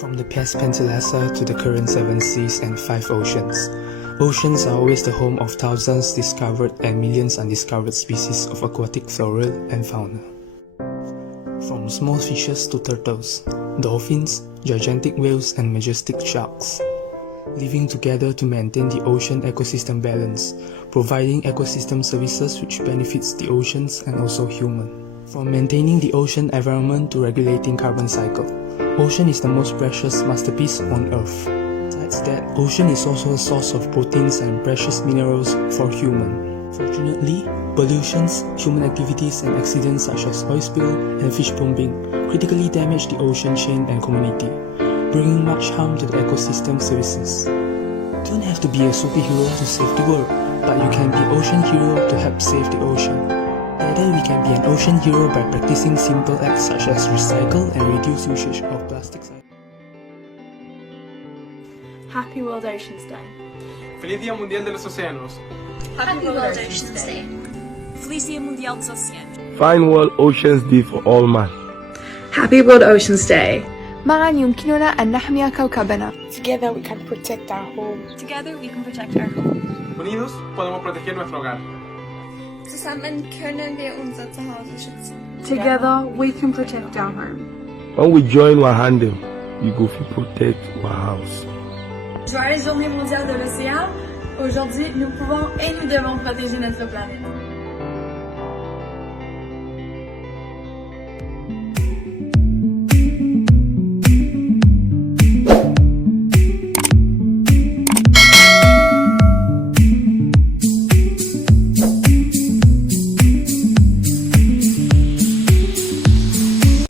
From the Pest Peninsula to the current 7 seas and 5 oceans, oceans are always the home of thousands discovered and millions undiscovered species of aquatic flora and fauna. From small fishes to turtles, dolphins, gigantic whales and majestic sharks, living together to maintain the ocean ecosystem balance, providing ecosystem services which benefits the oceans and also humans. From maintaining the ocean environment to regulating carbon cycle, ocean is the most precious masterpiece on Earth. Besides that, ocean is also a source of proteins and precious minerals for humans. Fortunately, pollutions, human activities and accidents such as oil spill and fish bombing critically damage the ocean chain and community, bringing much harm to the ecosystem services. You don't have to be a superhero to save the world, but you can be an ocean hero to help save the ocean. Together we can be an ocean hero by practicing simple acts such as recycle and reduce usage of plastics. Happy World Oceans Day. Feliz Día Mundial de los Océanos. Happy World Oceans Day. Feliz Dia Mundial dos Oceanos. Fine World Oceans Day for all man. Happy World Oceans Day. معاً يمكننا أن نحمي كوكبنا. Together we can protect our home. Together we can protect our home. Unidos podemos proteger nuestro hogar. Zusammen können wir unser Zuhause schützen. Together we can protect our home. When we join our hand, we go to protect our house. Joyeuse journée mondiale de l'océan. Aujourd'hui, nous pouvons et nous devons protéger notre planète.